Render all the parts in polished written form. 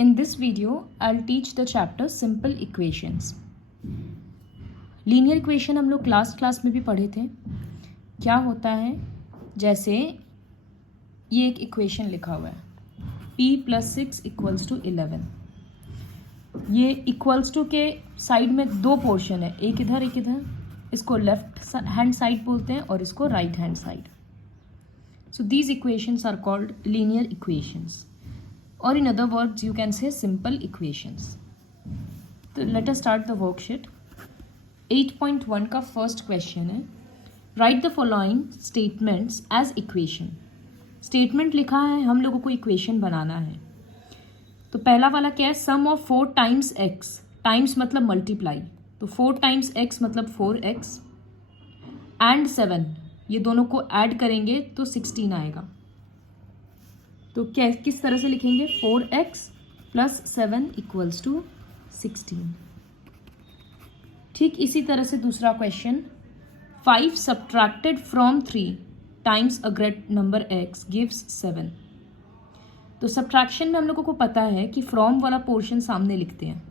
In this video, I'll teach the chapter Simple Equations. Linear equation हम लोग class में भी पढ़े थे. क्या होता है, जैसे ये एक इक्वेशन लिखा हुआ है p + 6 = 11. ये इक्वल्स टू के साइड में दो पोर्शन है, एक इधर एक इधर. इसको लेफ्ट हैंड साइड बोलते हैं और इसको right hand side. So these equations are called linear equations, or in other words you can say simple equations. So let us start the worksheet. 8.1 का फर्स्ट क्वेश्चन है, write the following statements as equation. Statement लिखा है, हम लोगों को equation बनाना है. तो पहला वाला क्या है, सम ऑफ 4 टाइम्स x. टाइम्स मतलब मल्टीप्लाई, तो 4 टाइम्स x मतलब 4x एंड 7, ये दोनों को ऐड करेंगे तो 16 आएगा. तो क्या किस तरह से लिखेंगे, 4x + 7 = 16. ठीक इसी तरह से दूसरा question, 5 subtracted from 3 times a great number x gives 7. तो सब्ट्रैक्शन में हम लोगों को पता है कि फ्रॉम वाला पोर्शन सामने लिखते हैं.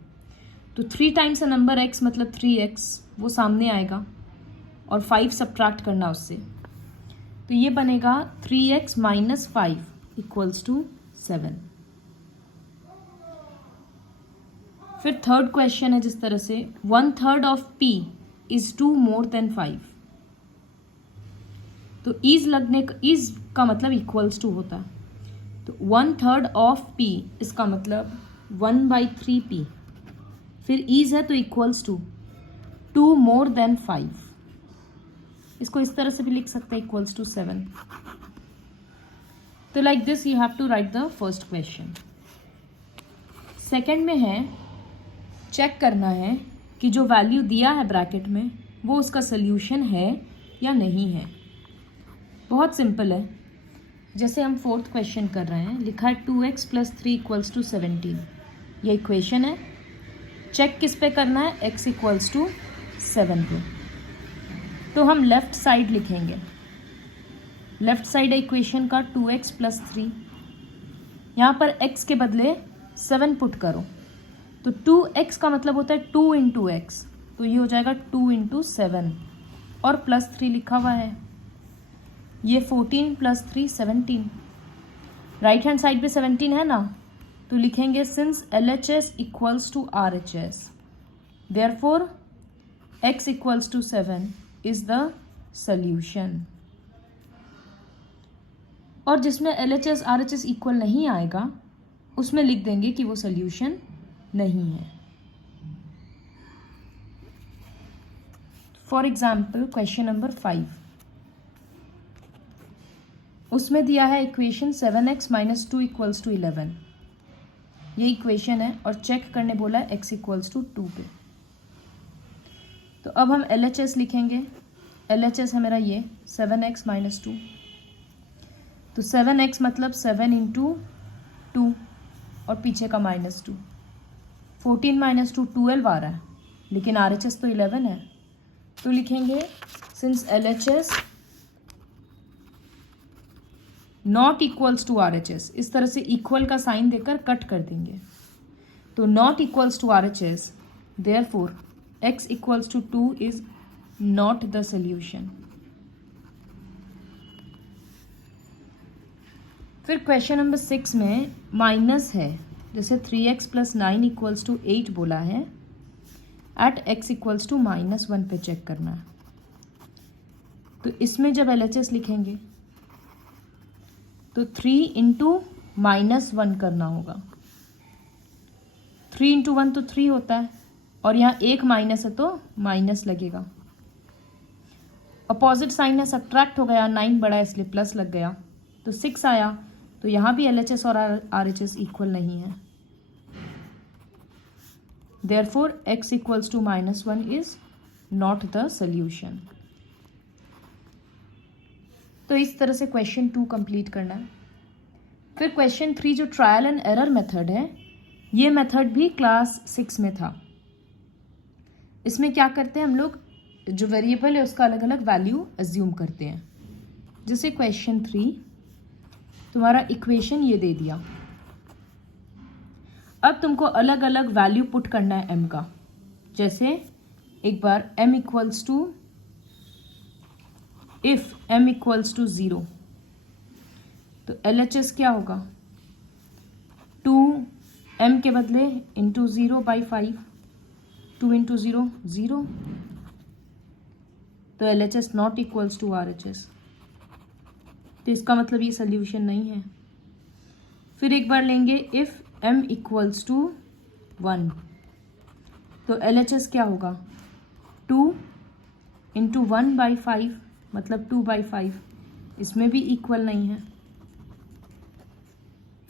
तो 3 टाइम्स अ नंबर x मतलब 3x, वो सामने आएगा और 5 सब्ट्रैक्ट करना उससे. तो ये बनेगा 3x - 5 = 7. फिर थर्ड क्वेश्चन है जिस तरह से, 1/3 of p is 2 more than 5. तो इज लगने का, इज का मतलब इक्वल्स टू होता है. तो 1/3 ऑफ p इसका मतलब 1/3p. फिर इज है तो इक्वल्स टू 2 more than 5. इसको इस तरह से भी लिख सकते हैं, इक्वल्स टू 7. तो like this you have to write the first question. Second में है, चेक करना है कि जो वैल्यू दिया है ब्रैकेट में वो उसका सोल्यूशन है या नहीं है. बहुत सिंपल है. जैसे हम फोर्थ क्वेश्चन कर रहे हैं, लिखा है 2x + 3 = 17. ये इक्वेशन है. चेक किस पे करना है, x = 7 पे. तो हम लेफ्ट साइड लिखेंगे. लेफ्ट साइड है इक्वेशन का 2x + 3. यहाँ पर x के बदले 7 पुट करो. तो 2x का मतलब होता है 2 × x, तो ये हो जाएगा 2 × 7 और +3 लिखा हुआ है. ये 14 + 3 17. राइट हैंड साइड पे 17 है ना, तो लिखेंगे since LHS = RHS, therefore x = 7 is the solution. और जिसमें LHS RHS इक्वल नहीं आएगा उसमें लिख देंगे कि वो सॉल्यूशन नहीं है. फॉर एग्जाम्पल क्वेश्चन नंबर 5, उसमें दिया है इक्वेशन 7x - 2 = 11. ये इक्वेशन है और चेक करने बोला है x = 2 पे. तो अब हम LHS लिखेंगे. LHS है मेरा ये 7x - 2. तो 7x मतलब 7 × 2 और पीछे का -2. 14 - 2 12 आ रहा है, लेकिन RHS तो 11 है. तो लिखेंगे since LHS not equals to RHS. इस तरह से इक्वल का साइन देकर कट कर देंगे. तो not equals to RHS, therefore x = 2 is not the solution. फिर क्वेश्चन नंबर 6 में माइनस है. जैसे 3x + 9 = 8 बोला है, एट x = -1 पे चेक करना है. तो इसमें जब LHS लिखेंगे तो 3 × -1 करना होगा. 3 × 1 तो 3 होता है और यहाँ एक माइनस है तो माइनस लगेगा. अपोजिट साइन है, सब्ट्रैक्ट हो गया, 9 बड़ा है इसलिए प्लस लग गया, तो 6 आया. तो यहाँ भी LHS और RHS इक्वल नहीं है, therefore x = -1 is not the solution. तो इस तरह से क्वेश्चन 2 कंप्लीट करना है. फिर क्वेश्चन 3 जो ट्रायल एंड एरर मेथड है, ये मेथड भी क्लास 6 में था. इसमें क्या करते हैं हम लोग, जो वेरिएबल है उसका अलग अलग वैल्यू अज्यूम करते हैं. जैसे क्वेश्चन 3, तुम्हारा इक्वेशन ये दे दिया, अब तुमको अलग अलग वैल्यू पुट करना है m का। जैसे एक बार m equals to, if m equals to 0 तो LHS क्या होगा, 2m के बदले इंटू 0/5, 2 इंटू 0 0, तो LHS not equals to RHS। तो इसका मतलब ये सोल्यूशन नहीं है। फिर एक बार लेंगे इफ m इक्वल्स टू 1 तो LHS क्या होगा, 2 इंटू 1/5 मतलब 2/5, इसमें भी इक्वल नहीं है।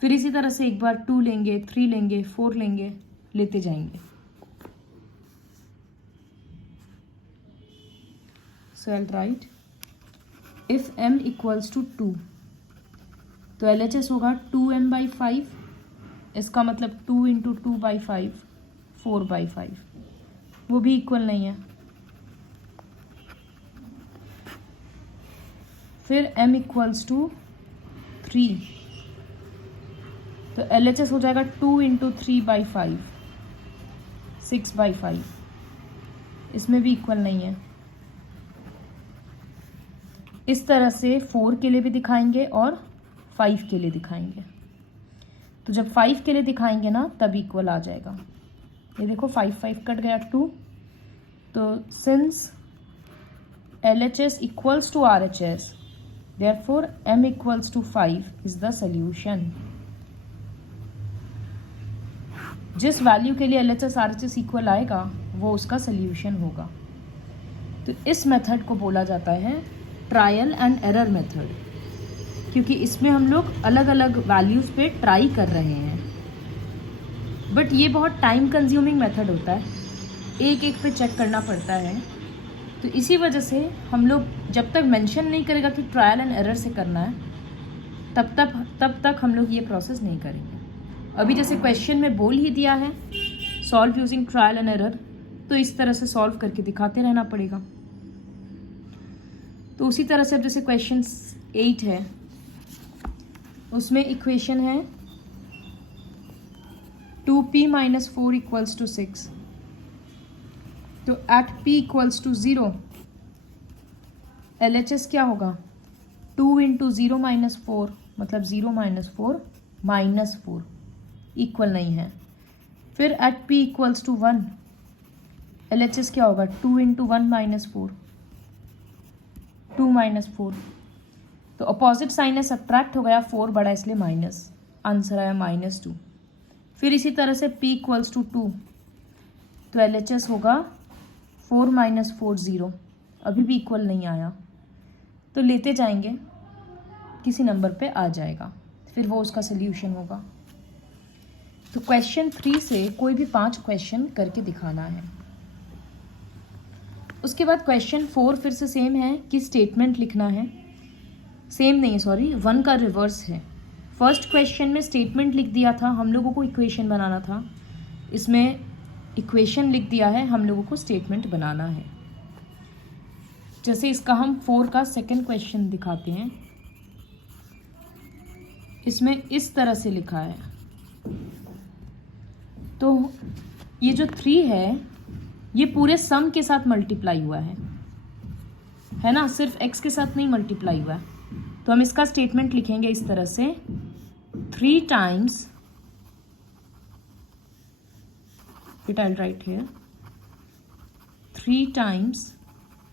फिर इसी तरह से एक बार 2 लेंगे, 3 लेंगे, 4 लेंगे, लेते जाएंगे। So I write if m equals to 2 तो LHS होगा 2m/5, इसका मतलब 2 इंटू 2/5 4/5, वो भी इक्वल नहीं है। फिर m इक्वल्स टू 3 तो LHS हो जाएगा 2 इंटू 3/5 6/5, इसमें भी इक्वल नहीं है। इस तरह से 4 के लिए भी दिखाएंगे और 5 के लिए दिखाएंगे। तो जब 5 के लिए दिखाएंगे ना तब इक्वल आ जाएगा। ये देखो 5 5 कट गया 2, तो since LHS equals to RHS therefore m equals to 5 is the solution. जिस वैल्यू के लिए LHS RHS इक्वल आएगा वो उसका सोल्यूशन होगा। तो इस मेथड को बोला जाता है ट्रायल एंड एरर मेथड, क्योंकि इसमें हम लोग अलग अलग वैल्यूज़ पे ट्राई कर रहे हैं। बट ये बहुत टाइम कंज्यूमिंग मेथड होता है, एक एक पे चेक करना पड़ता है। तो इसी वजह से हम लोग जब तक मेंशन नहीं करेगा कि ट्रायल एंड एरर से करना है तब तक हम लोग ये प्रोसेस नहीं करेंगे। अभी जैसे क्वेश्चन में बोल ही दिया है solve using trial and error, तो इस तरह से सॉल्व करके दिखाते रहना पड़ेगा। तो उसी तरह से अब जैसे क्वेश्चन 8 है, उसमें इक्वेशन है 2p - 4 इक्वल्स टू 6। तो at p equals to 0 LHS क्या होगा, 2 इंटू 0 - 4 मतलब 0 - 4 -4, इक्वल नहीं है। फिर at p equals to 1 LHS क्या होगा, 2 इंटू 1 - 4 2 - 4, तो अपोजिट साइन है, सब्ट्रैक्ट हो गया, 4 बड़ा इसलिए माइनस, आंसर आया -2। फिर इसी तरह से p इक्वल्स टू 2 तो LHS होगा 4 - 4 0, अभी भी इक्वल नहीं आया, तो लेते जाएंगे किसी नंबर पे आ जाएगा, फिर वो उसका सोल्यूशन होगा। तो क्वेश्चन 3 से कोई भी 5 क्वेश्चन करके दिखाना है। उसके बाद क्वेश्चन 4 फिर से सेम है कि स्टेटमेंट लिखना है, सेम नहीं सॉरी 1 का रिवर्स है। फर्स्ट क्वेश्चन में स्टेटमेंट लिख दिया था, हम लोगों को इक्वेशन बनाना था। इसमें इक्वेशन लिख दिया है, हम लोगों को स्टेटमेंट बनाना है। जैसे इसका हम 4 का सेकंड क्वेश्चन दिखाते हैं। इसमें इस तरह से लिखा है, तो ये जो 3 है ये पूरे सम के साथ मल्टीप्लाई हुआ है ना, सिर्फ x के साथ नहीं मल्टीप्लाई हुआ है। तो हम इसका स्टेटमेंट लिखेंगे इस तरह से 3 times, it I write here, 3 times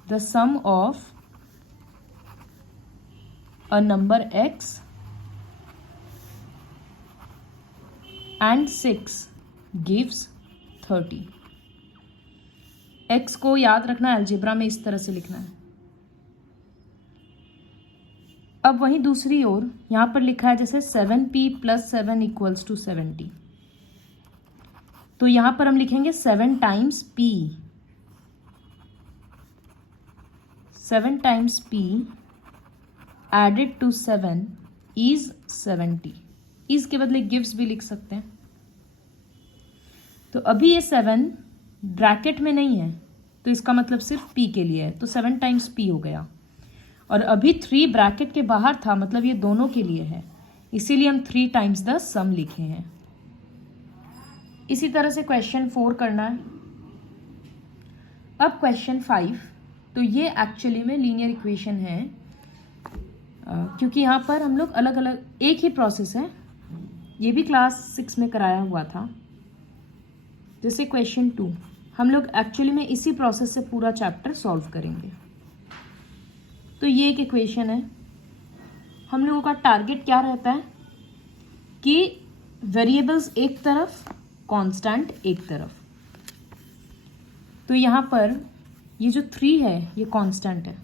the sum of a number x and 6 gives 30। x को याद रखना, अलजेब्रा में इस तरह से लिखना है। अब वहीं दूसरी ओर यहाँ पर लिखा है जैसे 7p + 7 इक्वल्स टू 70, तो यहाँ पर हम लिखेंगे 7 times p, 7 times p added to 7 is 70। इस के बदले गिव्स भी लिख सकते हैं। तो अभी ये 7 ब्रैकेट में नहीं है, तो इसका मतलब सिर्फ p के लिए है, तो 7 टाइम्स p हो गया। और अभी 3 ब्रैकेट के बाहर था, मतलब ये दोनों के लिए है, इसीलिए हम 3 टाइम्स द सम लिखे हैं। इसी तरह से क्वेश्चन 4 करना है। अब क्वेश्चन 5, तो ये एक्चुअली में लीनियर इक्वेशन है, क्योंकि यहाँ पर हम लोग अलग अलग एक ही प्रोसेस है, ये भी क्लास 6 में कराया हुआ था। जैसे क्वेश्चन 2 हम लोग एक्चुअली में इसी प्रोसेस से पूरा चैप्टर सॉल्व करेंगे। तो ये एक इक्वेशन है, हम लोगों का टारगेट क्या रहता है कि वेरिएबल्स एक तरफ, कांस्टेंट एक तरफ। तो यहाँ पर ये जो 3 है ये कांस्टेंट है,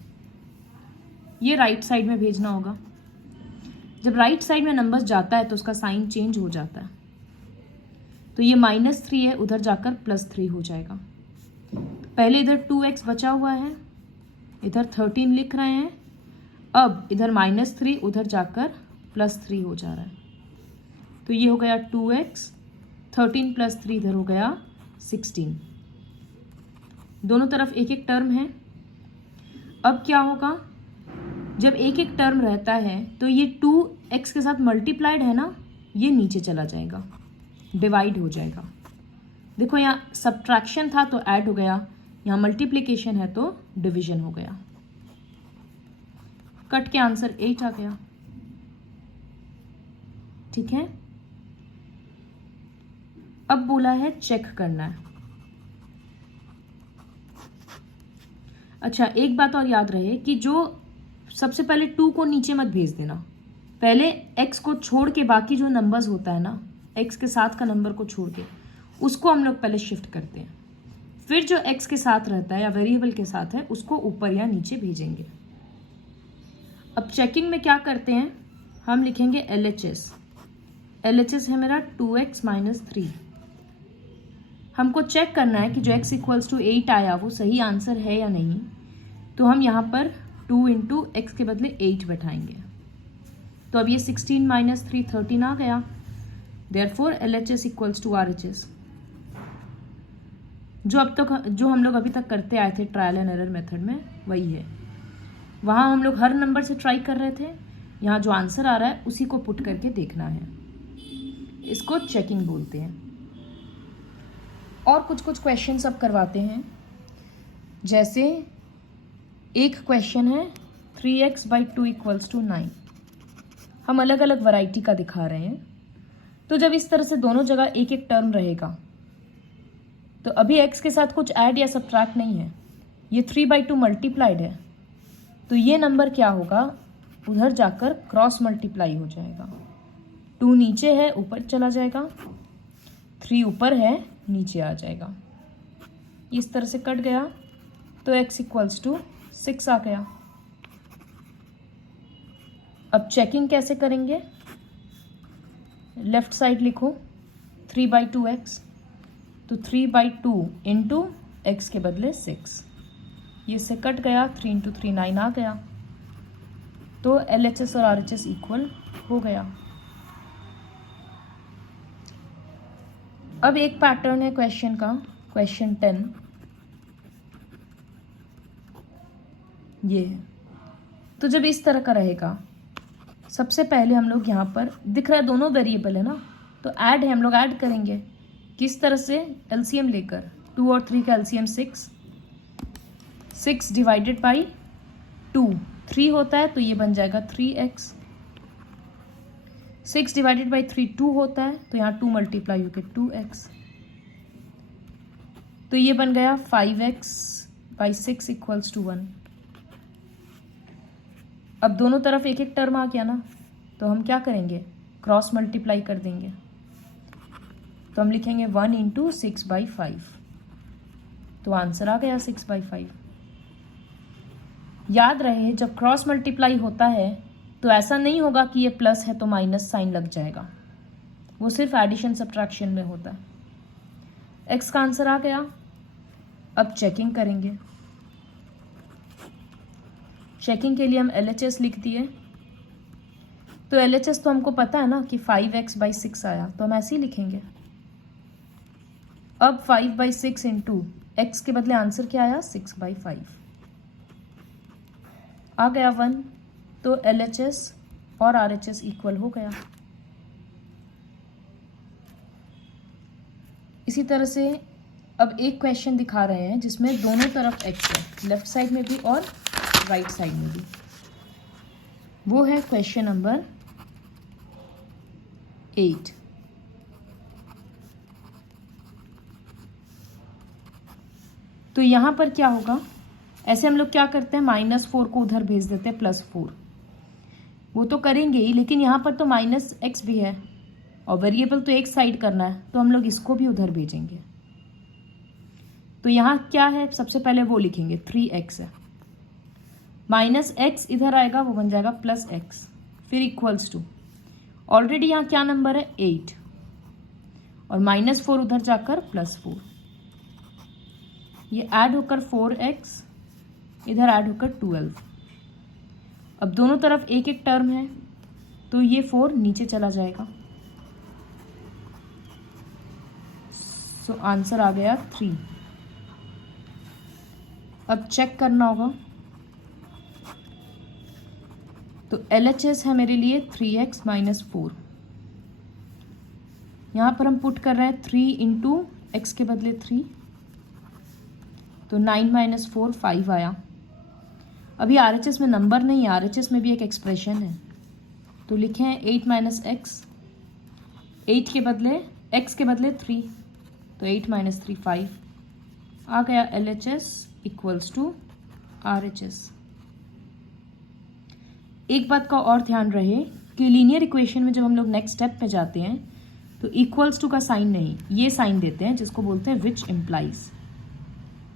ये राइट साइड में भेजना होगा। जब राइट साइड में नंबर्स जाता है तो उसका साइन चेंज हो जाता है, तो ये -3 है, उधर जाकर +3 हो जाएगा। पहले इधर 2x बचा हुआ है, इधर 13 लिख रहे हैं, अब इधर -3 उधर जाकर +3 हो जा रहा है, तो ये हो गया 2x, 13 + 3 इधर हो गया 16। दोनों तरफ एक एक टर्म है। अब क्या होगा, जब एक एक टर्म रहता है तो ये 2x के साथ मल्टीप्लाइड है ना, ये नीचे चला जाएगा, डिवाइड हो जाएगा। देखो यहाँ सब्ट्रैक्शन था तो ऐड हो गया, यहाँ मल्टीप्लिकेशन है तो डिवीजन हो गया। कट के आंसर 8 आ गया। ठीक है, अब बोला है चेक करना है। अच्छा, एक बात और याद रहे कि जो सबसे पहले 2 को नीचे मत भेज देना, पहले x को छोड़ के बाकी जो नंबर्स होता है ना, x के साथ का नंबर को छोड़ के उसको हम लोग पहले शिफ्ट करते हैं, फिर जो x के साथ रहता है या वेरिएबल के साथ है उसको ऊपर या नीचे भेजेंगे। अब चेकिंग में क्या करते हैं, हम लिखेंगे LHS। LHS है मेरा 2x - 3। हमको चेक करना है कि जो x = 8 आया वो सही आंसर है या नहीं, तो हम यहाँ पर 2 × x के बदले 8 बैठाएंगे। तो अब ये 16 - 3 13 आ गया। Therefore LHS = RHS। जो हम लोग अभी तक करते आए थे ट्रायल एंड एरर मेथड में वही है। वहाँ हम लोग हर नंबर से ट्राई कर रहे थे, यहाँ जो आंसर आ रहा है उसी को पुट करके देखना है, इसको चेकिंग बोलते हैं। और कुछ क्वेश्चन अब करवाते हैं। जैसे एक क्वेश्चन है 3x/2 = 9। हम अलग अलग वैरायटी का दिखा रहे हैं। तो जब इस तरह से दोनों जगह एक एक टर्म रहेगा तो अभी x के साथ कुछ ऐड या सब्ट्रैक्ट नहीं है, ये 3/2 मल्टीप्लाइड है, तो ये नंबर क्या होगा, उधर जाकर क्रॉस मल्टीप्लाई हो जाएगा। 2 नीचे है ऊपर चला जाएगा, 3 ऊपर है नीचे आ जाएगा। इस तरह से कट गया तो x = 6 आ गया। अब चेकिंग कैसे करेंगे, लेफ्ट साइड लिखो 3/2x, तो 3/2 इंटू x के बदले 6, ये से कट गया, 3 × 3 9 आ गया। तो LHS और RHS इक्वल हो गया। अब एक पैटर्न है क्वेश्चन का, क्वेश्चन 10 ये है। तो जब इस तरह का रहेगा, सबसे पहले हम लोग यहाँ पर दिख रहा है दोनों वेरिएबल है ना, तो ऐड है, हम लोग ऐड करेंगे। किस तरह से, एलसीएम लेकर 2 और 3 का एलसीएम 6 / 2 3 होता है तो ये बन जाएगा 3x। 6 / 3 2 होता है तो यहाँ 2 मल्टीप्लाई होकर 2x, तो ये बन गया 5x/6 = 1। अब दोनों तरफ एक एक टर्म आ गया ना, तो हम क्या करेंगे, क्रॉस मल्टीप्लाई कर देंगे। तो हम लिखेंगे 1 × 6/5, तो आंसर आ गया 6/5। याद रहे जब क्रॉस मल्टीप्लाई होता है तो ऐसा नहीं होगा कि ये प्लस है तो माइनस साइन लग जाएगा, वो सिर्फ एडिशन सब्ट्रैक्शन में होता है। x का आंसर आ गया। अब चेकिंग करेंगे। चेकिंग के लिए हम LHS लिख दिए, तो LHS तो हमको पता है ना कि 5x/6 आया, तो हम ऐसे ही लिखेंगे। अब 5/6 इंटू x के बदले आंसर क्या आया, 6/5 आ गया 1, तो LHS और RHS इक्वल हो गया। इसी तरह से अब एक क्वेश्चन दिखा रहे हैं जिसमें दोनों तरफ x है, लेफ्ट साइड में भी और राइट साइड में भी। वो है क्वेश्चन नंबर 8। तो यहाँ पर क्या होगा, ऐसे हम लोग क्या करते हैं, -4 को उधर भेज देते हैं +4। वो तो करेंगे ही, लेकिन यहाँ पर तो -x भी है और वेरिएबल तो एक साइड करना है, तो हम लोग इसको भी उधर भेजेंगे। तो यहाँ क्या है, सबसे पहले वो लिखेंगे 3x है, -x इधर आएगा, वो बन जाएगा +x, फिर इक्वल्स टू, ऑलरेडी यहाँ क्या नंबर है 8 और -4 उधर जाकर +4, ये ऐड होकर 4x, इधर ऐड होकर 12। अब दोनों तरफ एक एक टर्म है तो ये 4 नीचे चला जाएगा। सो आंसर आ गया 3। अब चेक करना होगा, तो LHS है मेरे लिए 3x - 4। यहाँ पर हम पुट कर रहे हैं 3 इंटू एक्स के बदले 3, तो 9 - 4 5 आया। अभी RHS में नंबर नहीं है, RHS में भी एक एक्सप्रेशन है, तो लिखे हैं 8 - x, 8 के बदले x के बदले 3, तो 8 - 3 5 आ गया। LHS equals to RHS। एक बात का और ध्यान रहे कि लीनियर इक्वेशन में जब हम लोग नेक्स्ट स्टेप पे जाते हैं तो इक्वल्स टू का साइन नहीं, ये साइन देते हैं जिसको बोलते हैं विच इम्प्लाइज,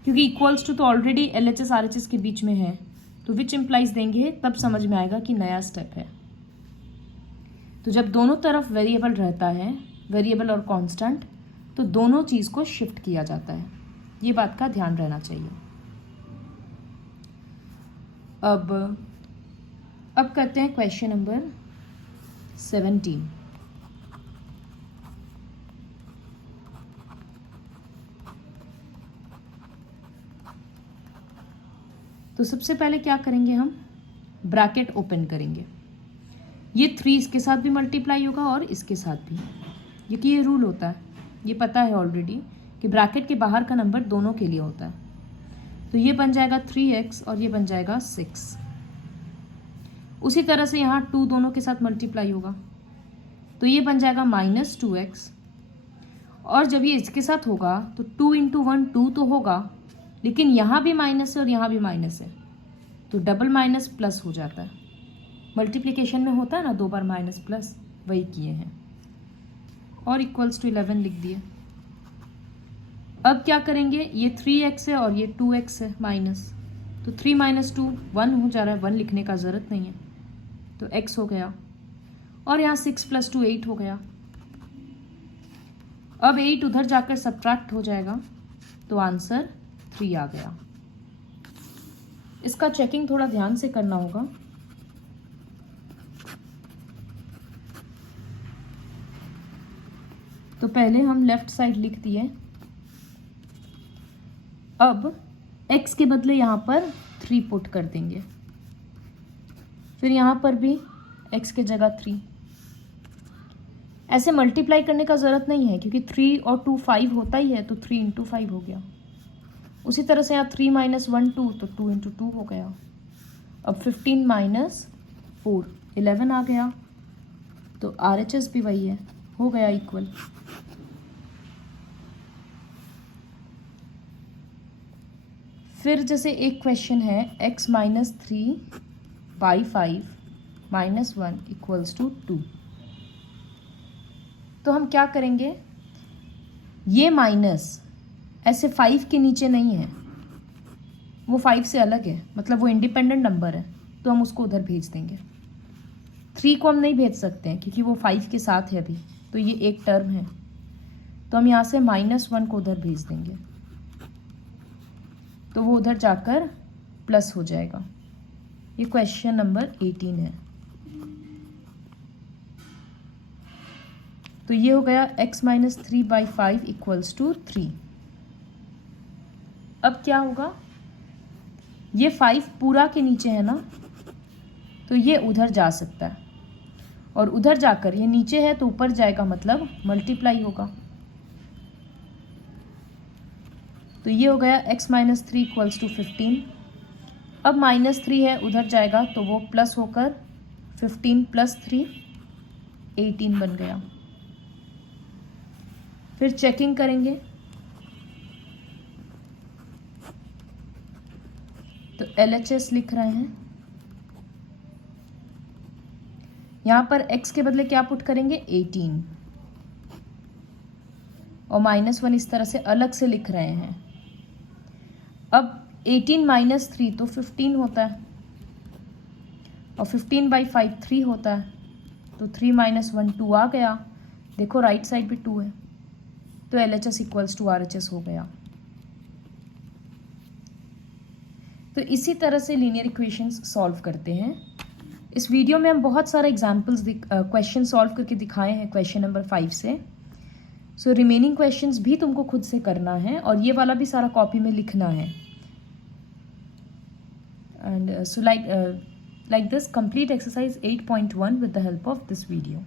क्योंकि इक्वल्स टू तो ऑलरेडी LHS RHS के बीच में है, तो विच इम्प्लाइज देंगे तब समझ में आएगा कि नया स्टेप है। तो जब दोनों तरफ वेरिएबल रहता है, वेरिएबल और कांस्टेंट, तो दोनों चीज़ को शिफ्ट किया जाता है, ये बात का ध्यान रहना चाहिए। अब करते हैं क्वेश्चन नंबर 17। तो सबसे पहले क्या करेंगे, हम ब्रैकेट ओपन करेंगे। ये 3 इसके साथ भी मल्टीप्लाई होगा और इसके साथ भी, क्योंकि ये रूल होता है, ये पता है ऑलरेडी कि ब्रैकेट के बाहर का नंबर दोनों के लिए होता है। तो ये बन जाएगा 3x और ये बन जाएगा 6। उसी तरह से यहाँ 2 दोनों के साथ मल्टीप्लाई होगा, तो ये बन जाएगा -2x, और जब ये इसके साथ होगा तो 2 × 1 2 तो होगा, लेकिन यहाँ भी माइनस है और यहाँ भी माइनस है, तो डबल माइनस प्लस हो जाता है। मल्टीप्लिकेशन में होता है ना 2 बार माइनस प्लस, वही किए हैं, और इक्वल्स टू 11 लिख दिए। अब क्या करेंगे, ये 3x है और ये 2x है माइनस, तो 3 - 2 1 हो जा रहा है, 1 लिखने का ज़रूरत नहीं है, तो x हो गया, और यहाँ 6 + 2 8 हो गया। अब 8 उधर जाकर सब्ट्रैक्ट हो जाएगा, तो आंसर 3 आ गया। इसका चेकिंग थोड़ा ध्यान से करना होगा। तो पहले हम लेफ्ट साइड लिख दिए, अब x के बदले यहाँ पर 3 पुट कर देंगे, फिर यहाँ पर भी x के जगह 3। ऐसे मल्टीप्लाई करने का ज़रूरत नहीं है, क्योंकि 3 और 2 5 होता ही है, तो 3 × 5 हो गया। उसी तरह से यहाँ 3 - 1 2, तो 2 × 2 हो गया। अब 15 - 4 11 आ गया, तो RHS भी वही है, हो गया इक्वल। फिर जैसे एक क्वेश्चन है x - 3/5 - 1 = 2, तो हम क्या करेंगे, ये माइनस ऐसे 5 के नीचे नहीं है, वो 5 से अलग है, मतलब वो इंडिपेंडेंट नंबर है, तो हम उसको उधर भेज देंगे। 3 को हम नहीं भेज सकते हैं क्योंकि वो 5 के साथ है अभी, तो ये एक टर्म है, तो हम यहाँ से -1 को उधर भेज देंगे, तो वो उधर जाकर प्लस हो जाएगा। ये क्वेश्चन नंबर 18 है। तो ये हो गया x - 3/5 = 3। अब क्या होगा, ये 5 पूरा के नीचे है ना, तो ये उधर जा सकता है, और उधर जाकर ये नीचे है तो ऊपर जाएगा, मतलब मल्टीप्लाई होगा। तो ये हो गया x माइनस 3 इक्वल्स टू 15। अब -3 है, उधर जाएगा तो वो प्लस होकर 15 प्लस 3 18 बन गया। फिर चेकिंग करेंगे तो LHS लिख रहे हैं। यहाँ पर x के बदले क्या पुट करेंगे 18 और -1 इस तरह से अलग से लिख रहे हैं। अब 18 माइनस 3 तो 15 होता है और 15/5 3 होता है, तो 3 माइनस 1 2 आ गया। देखो राइट साइड पे 2 है, तो LHS इक्वल्स टू RHS हो गया। तो इसी तरह से लीनियर इक्वेशंस सॉल्व करते हैं। इस वीडियो में हम बहुत सारे एग्जाम्पल्स क्वेश्चन सॉल्व करके दिखाए हैं क्वेश्चन नंबर 5 से। सो रिमेनिंग क्वेश्चंस भी तुमको खुद से करना है और ये वाला भी सारा कॉपी में लिखना है। And so like this, complete exercise 8.1 with the help of this video.